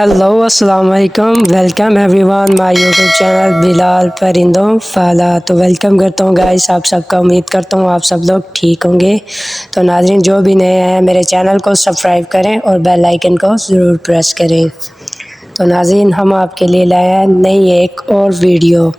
Hello अस्सलाम वालेकुम। Welcome everyone my YouTube channel Bilal परिंदों फाला। तो वेलकम करता हूँ गाइस आप सबका। उम्मीद करता हूँ आप सब लोग ठीक होंगे। तो नाज़रीन जो भी नए हैं मेरे चैनल को सब्सक्राइब करें और बेल आइकन को ज़रूर प्रेस करें। तो नाज़रीन हम आपके लिए लाए हैं नई एक और वीडियो।